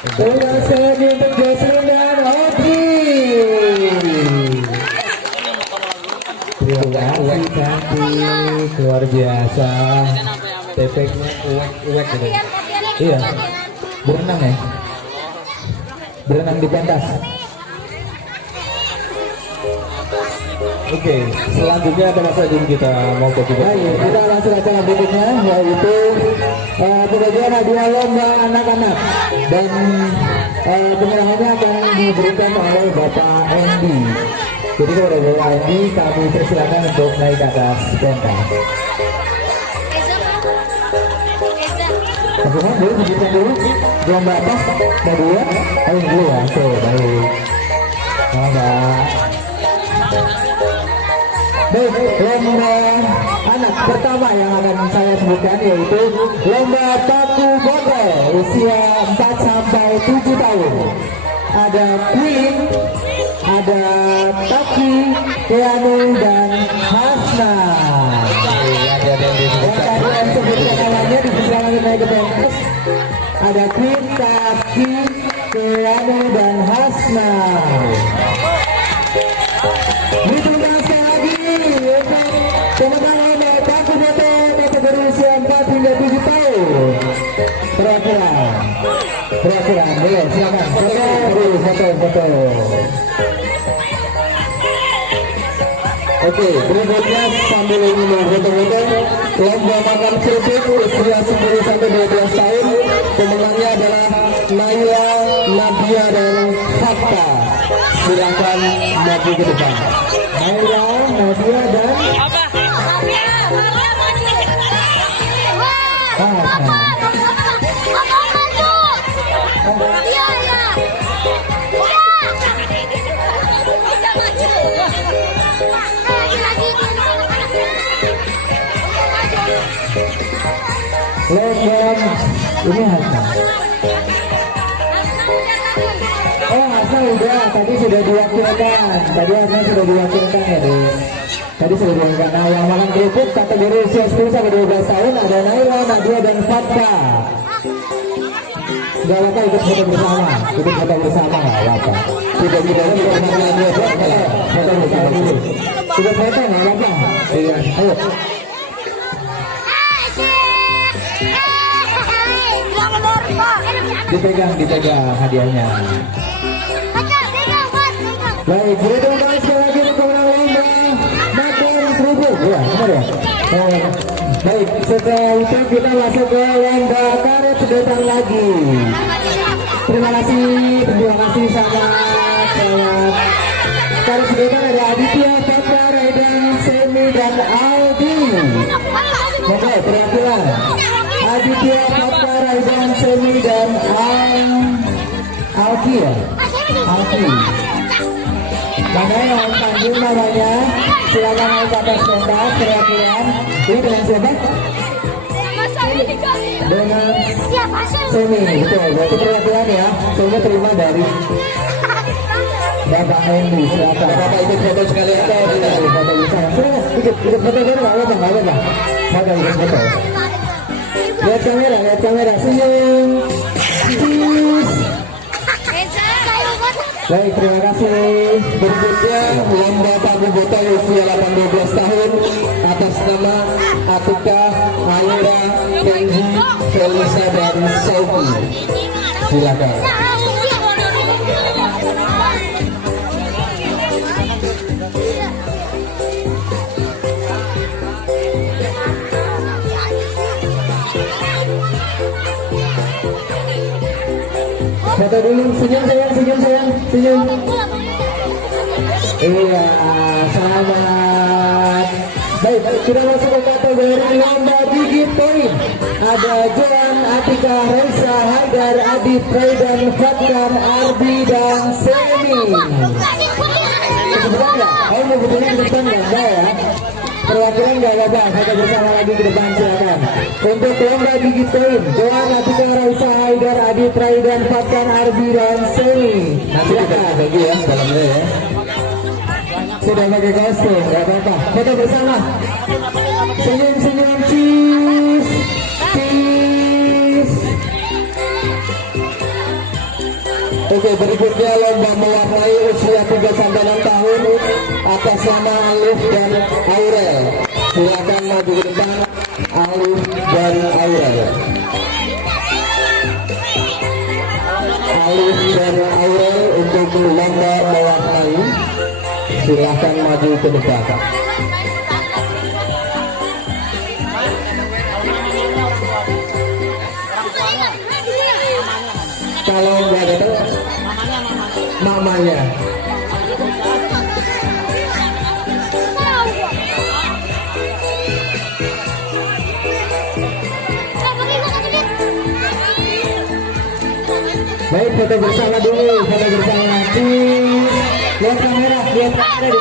Terima kasih untuk Jocelyn dan Oki. Terima kasih cantik, luar biasa. Tepeknya uwek gitu. Iya, berenang ya. Berenang di pentas. Oke, selanjutnya apa lagi kita mau ke kita? Baik, kita langsung acara berikutnya, yaitu pembagian hadiah lomba anak-anak, dan penyerahannya akan diberikan oleh Bapak Endi. Jadi kepada Bapak Endi kami persilakan untuk naik ke atas pentas. Bagaimana dulu, sebutkan dulu lomba apa? Kedua, ayo dulu ya, oke, baik. Mbak. Baik, lomba anak pertama yang akan saya sebutkan yaitu lomba paku botol usia 4 sampai 7 tahun. Ada Queen, ada Taki, Keanu, dan Hasna. Yang tadi yang sebutkan namanya dipersilakan naik ke pentas. Ada Queen, Taki, Keanu, dan Hasna. Ditunggu sekali lagi untuk pemenang lomba paku botol kategori usia 4 hingga 7 tahun. Perwakilan, boleh silakan. Foto. Oke, berikutnya sambil ini mau foto-foto, lomba makan kerupuk usia 10 sampai 12 tahun. Pemenangnya adalah Naila, Nadia, dan Hatta. Silakan maju ke depan. Naila, Nadia, dan ini Hasan. Oh, Hasan udah, tadi sudah diwakilkan. Tadi Hasan sudah diwakilkan ya, Dek. Tadi sudah diwakilkan. Nah, yang makan kerupuk kategori usia 10 sampai 12 tahun ada Naila, Nadia, dan Fatka. Gak apa-apa, ikut foto bersama. Ikut foto bersama, gak apa-apa. Tidak foto bersama dulu. Sudah foto, gak apa-apa. Iya, ayo. Dipegang hadiahnya. Baik, terima kasih sekali lagi untuk pemenang lomba makan kerupuk. Ya, benar ya. Baik, setelah itu kita masuk ke lomba karet sedotan lagi. Terima kasih sangat. Karet sedotan ada Aditya, Fatka, Redan, Semi, dan Aldi. Oke, perwakilan Aditya, Fatka, Redan, Semi, dan Alki ya? Alki. Mana yang panggil namanya? Silakan naik ke atas pentas, perwakilan. Ini dengan siapa? Dengan Semi, betul. Berarti perwakilan ya. Semi terima dari Bapak Endi. Silakan. Bapak ikut foto sekali ya. Foto bisa. Ikut foto dulu, nggak apa-apa. Bapak ikut foto. Lihat kamera, senyum. Baik, terima kasih. Berikutnya lomba paku botol usia 18 tahun atas nama Atika, Aira, Kenji, Felisa, dan Sofi. Silakan. Foto dulu, senyum sayang. Iya, selamat. Baik, kita masuk ke kategori lomba Digit Point. Ada Joan, Atika, Reza, Haidar, Adi, Freydan, Fatkar, Ardi, dan Semi. Kebetulan nggak? Oh, kebetulan depan nggak ya? Perwakilan nggak apa-apa, foto bersama lagi ke depan silakan. Untuk lomba Digit Point, Joan, Atika, Reza, Haidar, Adi, Freydan, Fatkar, Ardi, dan Semi. Nanti kita bagi ya, dalamnya ya. Sudah pakai kostum, nggak apa-apa. Foto bersama. Senyum, cheese. Oke, berikutnya lomba mewarnai usia 3-6 tahun atas nama Alif dan Aurel. Silakan maju ke depan, Alif dan Aurel. Alif dan Aurel untuk lomba mewarnai. Silakan maju ke depan. Kalau nggak ada mamanya. Baik, foto bersama dulu, foto bersama. Lihat kamera, lihat kamera.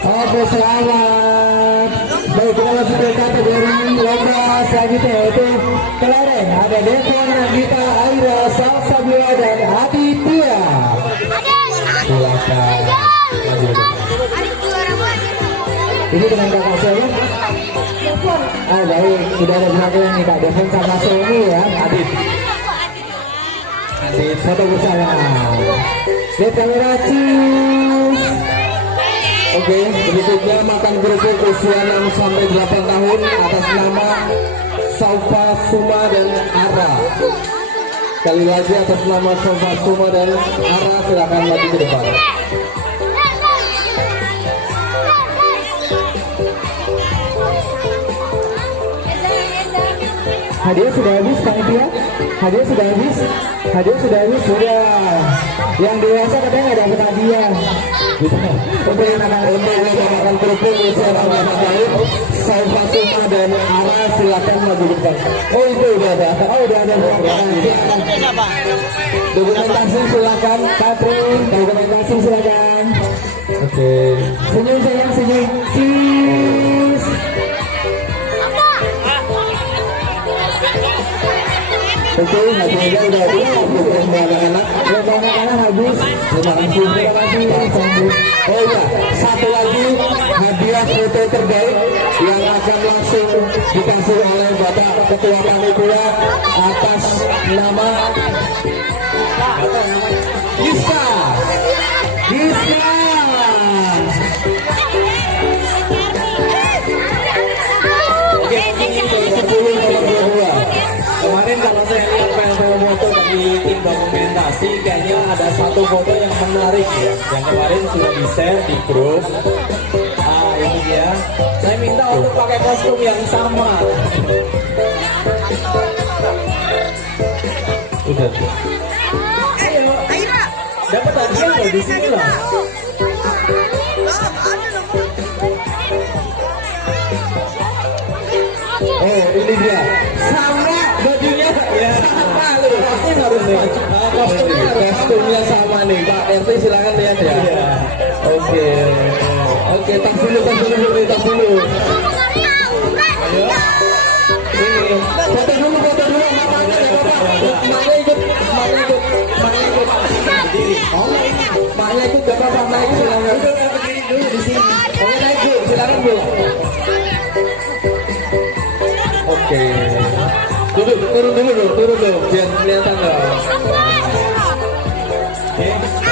Oke, selamat. Baik, kita masuk ke kategori lomba selanjutnya yaitu kelereng. Ada Devon, Nagita, Aira, Salsabila dan Aditya. Silakan. Ini dengan kakak siapa? Ah, baik, sudah ada satu nih Kak Devon sama Sony ya, Adit. Foto bersama. Lihat kamera, cheers. Oke, berikutnya makan kerupuk usia 6-8 tahun atas nama Saufa Suma dan Ara. Sekali lagi atas nama Saufa Suma dan Ara, silakan maju ke depan. Hadiah sudah habis, panitia? Hadiah sudah habis? Hadiah sudah habis? Sudah. Yang dewasa katanya nggak dapat hadiah. Untuk makan kerupuk usia 6 tahun, Saufa Suma dan Ara, silakan maju ke depan. Oh, itu udah ada. Oh, udah ada. Dokumentasi silakan, Patri. Dokumentasi silakan. Oke. Senyum sayang, senyum. Cheese. Oke, hadiahnya udah habis untuk anak-anak. Untuk anak-anak habis. Terima kasih. Oh iya, satu lagi hadiah foto terbaik yang akan langsung dikasih oleh Bapak Ketua Panitia atas nama Giska. Kemarin kalau saya lihat foto di tim dokumentasi, kayaknya ada satu foto yang menarik ya, yang kemarin sudah di share di grup. Ah, ini dia. Saya minta untuk pakai kostum yang sama. Udah. Ayo, dapat hadiah loh di sini loh. Oh, ini dia. Sama bajunya ya, sama lu. Pasti harus kostumnya sama nih, Pak RT, silakan lihat ya. Oke. Oke, tas dulu. Ayo. Ini foto dulu. Maknya ikut. Oh, maknya ikut gak apa-apa, maknya silakan. Dulu di sini. Oh, naik Bu, silakan Bu. Oke, turun dulu, biar kelihatan dong.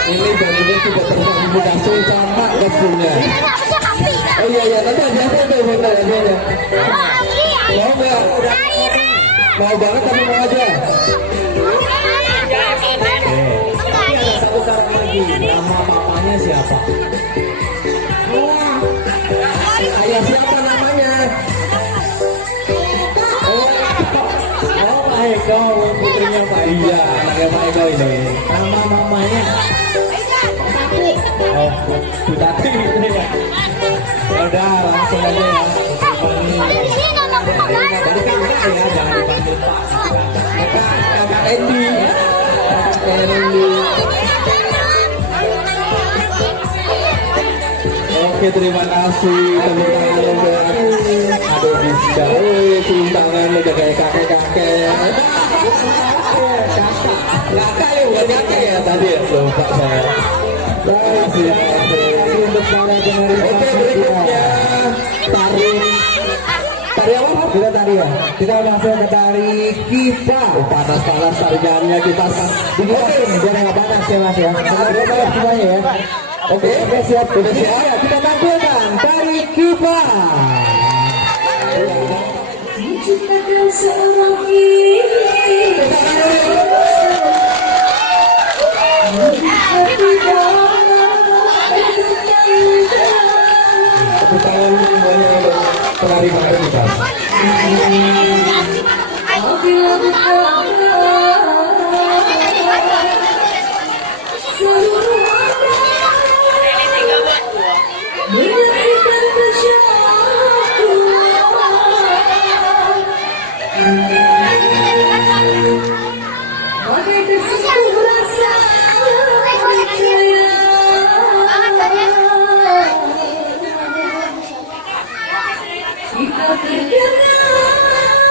Ini bajunya sudah terverifikasi sama kostumnya. Oh iya, nanti ada tuh foto aja. Mau nggak? Mau banget tapi mau aja. Tapi ada satu syarat lagi, nama papanya siapa? Ayah siapa namanya? Pak Eko, putrinya Pak Eko. Iya, anaknya Pak Eko ini. Nama mamanya oh, Bu Tati gitu ya. Ya udah, langsung aja ya. Jadi kan enggak ya, jangan dipanggil Pak. Kakak Endi. Oke, terima kasih. Tepuk tangan untuk aduh bisa. Cium tangan udah kayak kakek-kakek. Kakak ya, bukan kakek ya tadi ya. Lupa saya. Baik, untuk para penerima. Oke, berikutnya tarik tari apa? Kita tadi ya. Kita masuk ke tari kita. Panas-panas tariannya kita. Oke, biar nggak panas ya mas ya. Kita panas semuanya ya. Oke, siap. Sudah siap. Ya, kita tampilkan tari kita. Menciptakan seorang ibu. Tepuk tangan semuanya untuk penari penari kita. Apabila bukan seluruh menyaksikan bersyaku, bagai tersentuh rasa percaya. Kita terdengar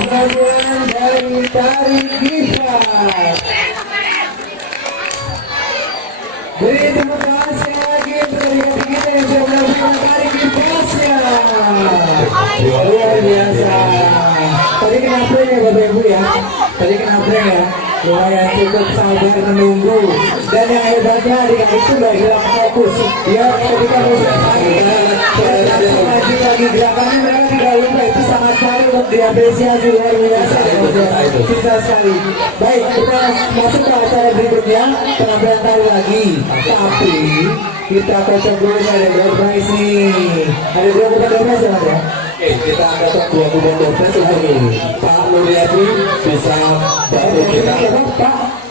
kemudian dari Tarik Gifat. Beri tepuk tangan sekali lagi untuk kita yang sudah melakukan Tarik Gifatnya. Luar biasa. Tadi kena prank ya Bapak Ibu ya. Tadi kena prank ya. Lumayan cukup sabar menunggu. Dan yang hebatnya adik itu gak hilang fokus. Ya ketika musim maju lagi gerakannya mereka tidak lupa, itu sangat baik untuk diapresiasi, luar biasa. Cinta sekali. Baik, kita masuk ke acara berikutnya, penampilan tari lagi. Tapi kita kocok dulu nih, ada door prize nih. Ada dua bukan door prize ya Mas ya? Oke, kita dapat 2 kupon dompet untuk Pak Nuryadi bisa bantu kita.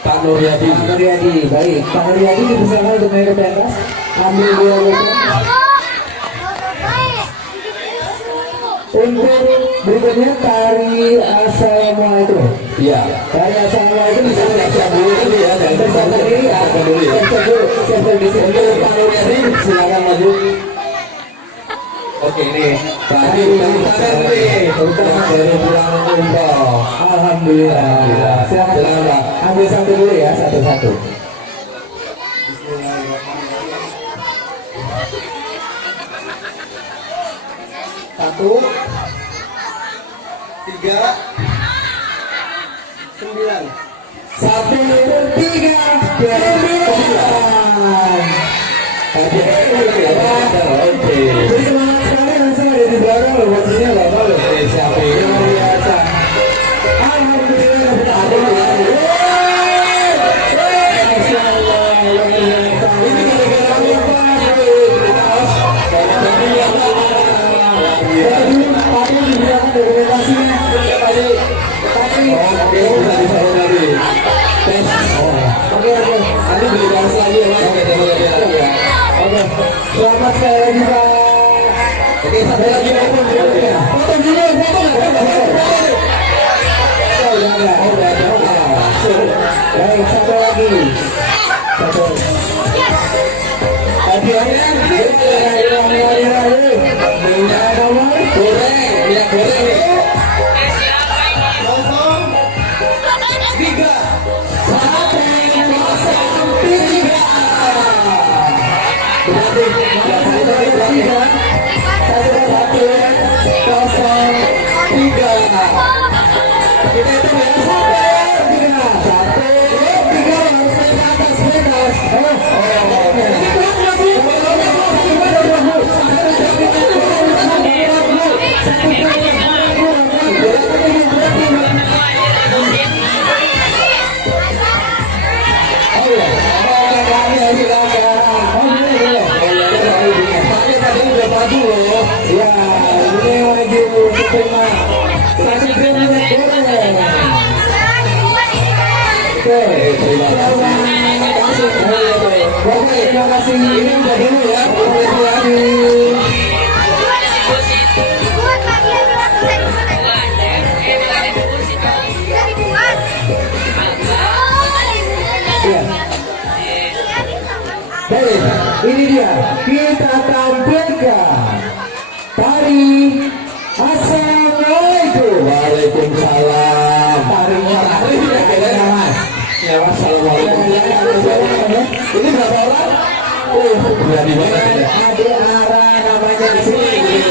Pak Nuryadi. Pak Nuryadi, baik. Pak Nuryadi dipersilakan untuk naik ke pentas. Ambil dua bukan. Untuk berikutnya tari Assalamualaikum. Iya. Tari Assalamualaikum bisa Siap dulu dulu ya, dan bersama diri ya. siap dulu ya. Siap di sini. Pak Nuryadi silakan maju. Oke, ini tadi utama dari Pulang Umroh. Alhamdulillah. Silakan Pak. Ambil satu dulu ya, satu-satu. Satu, 3, 9. 1, 3, 9. Jadi semangat sekali langsung ada di belakang loh, maksudnya Bapak loh. Siapa Luar biasa. Alhamdulillah. Masya Allah, luar biasa. Ini gara-gara apa? Tadi dibilangkan dokumentasinya. Tadi. Oke, bisa disambung lagi. Oke. Nanti beli gas lagi ya, Mas. Oke, lagi ya. Oke. Selamat sekali lagi Pak. Oke, satu lagi ya. Foto dulu, foto nggak? Udah nggak? Baik, satu lagi. Satu. Hadiahnya minyak nomor Goreng, minyak goreng nih. 3 Ya, ini lagi terima satu minyak goreng. Oke, terima kasih. Ini udah dulu ya. Ya. Baik, ini dia kita tampilkan tari Assalamualaikum. Waalaikumsalam. Tarinya Ya, wassalamualaikum. Ini berapa orang? Berani banget ya. Adik Ara namanya di sini.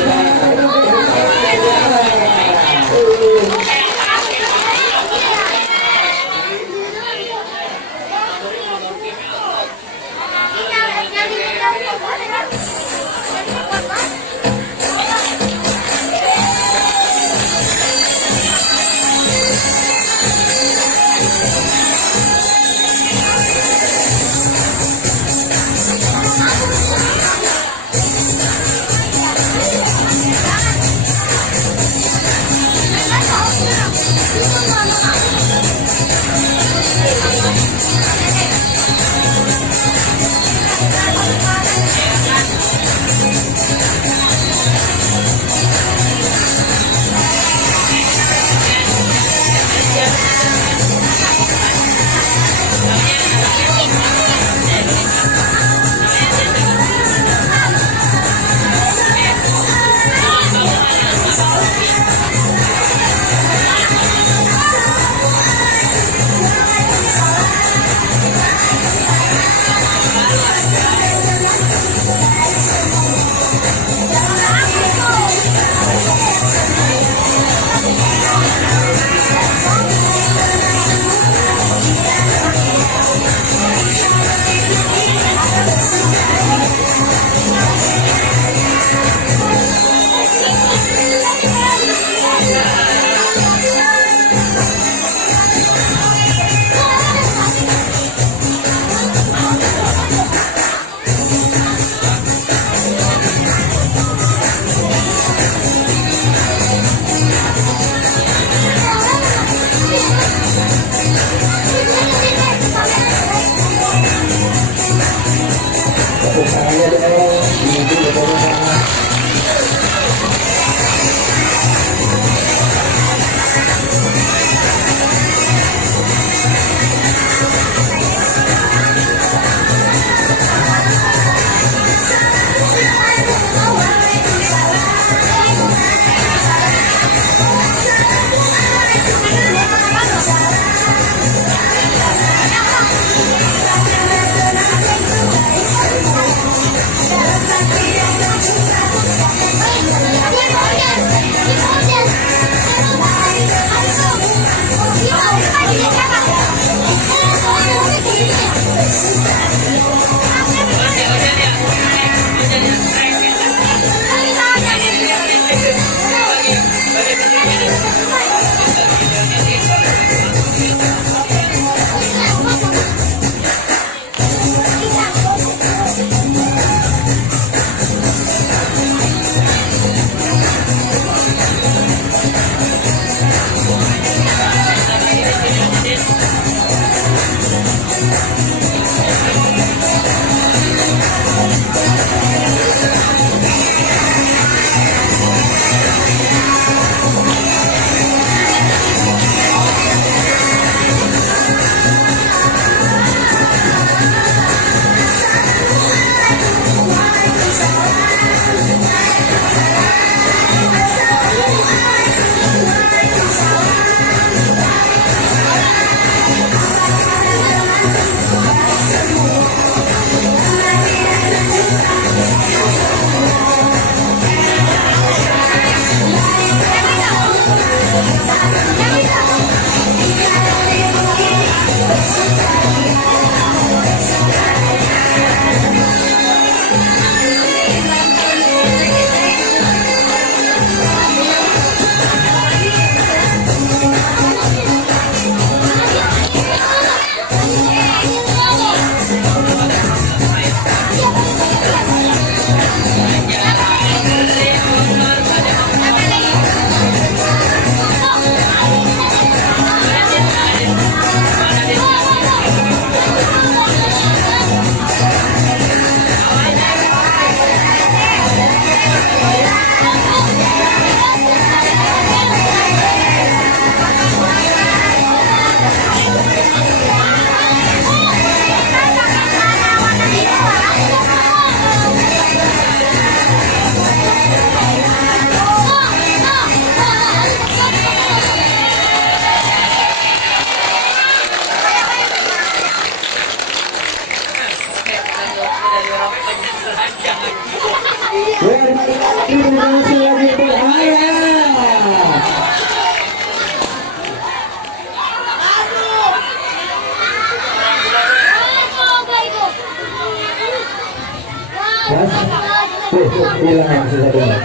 bilang yang susah dengar.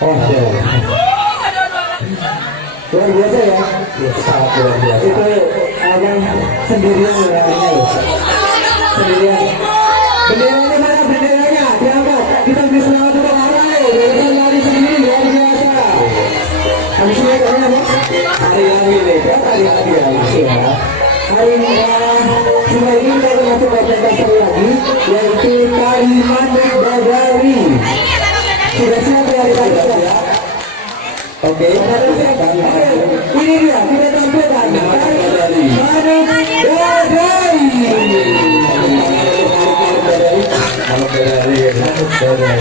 Oh, ada. Luar biasa ya. Ya, sangat luar biasa. Itu abang sendirian larinya loh. Sendirian. Benderanya mana benderanya? Diangkat. Kita beri selamat untuk orang loh. Dia lari sendiri luar biasa. Habis ini kayaknya apa? Hari-hari nih. Hari-hari ya. Hari ini cuma ini kita masuk ke presentasi lagi, yaitu Kalimantan Badari. Sudah siap ya kita ya? Oke, ini dia kita tampilkan Badari.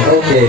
Oke.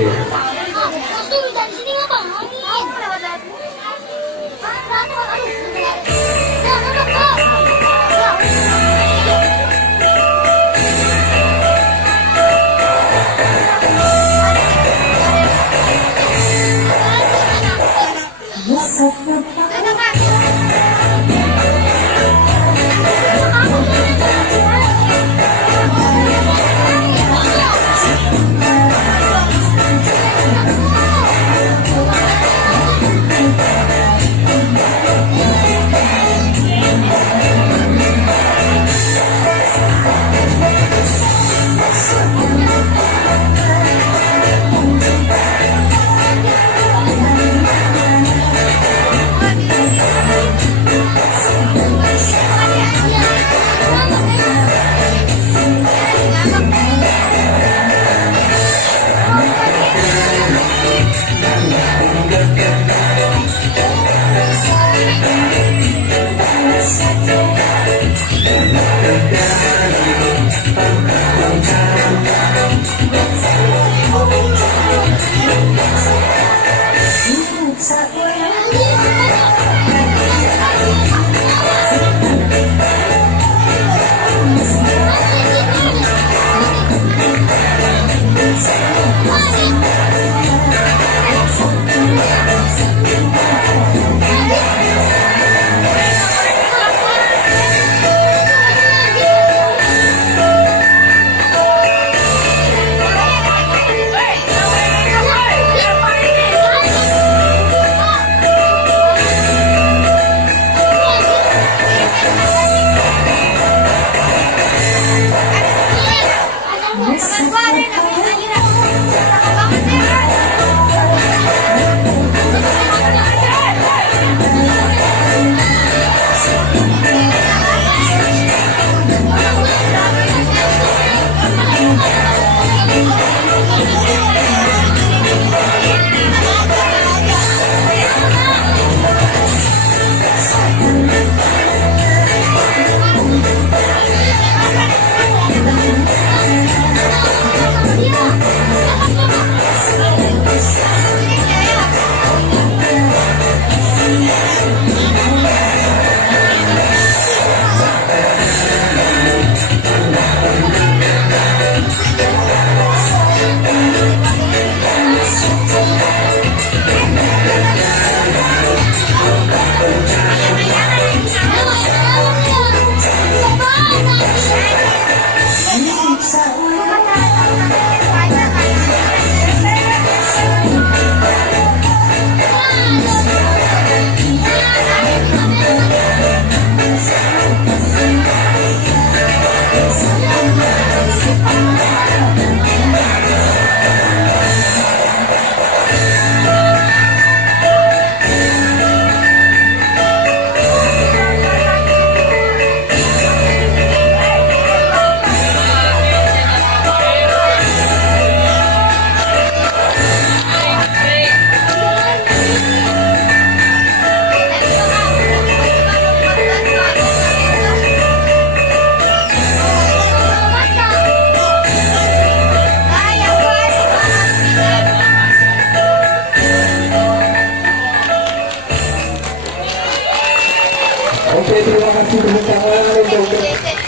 Oke, terima kasih tepuk tangan untuk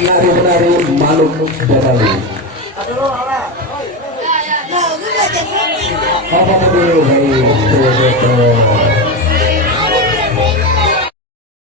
penari-penari Maluku Badari. Apa dulu, baik, betul.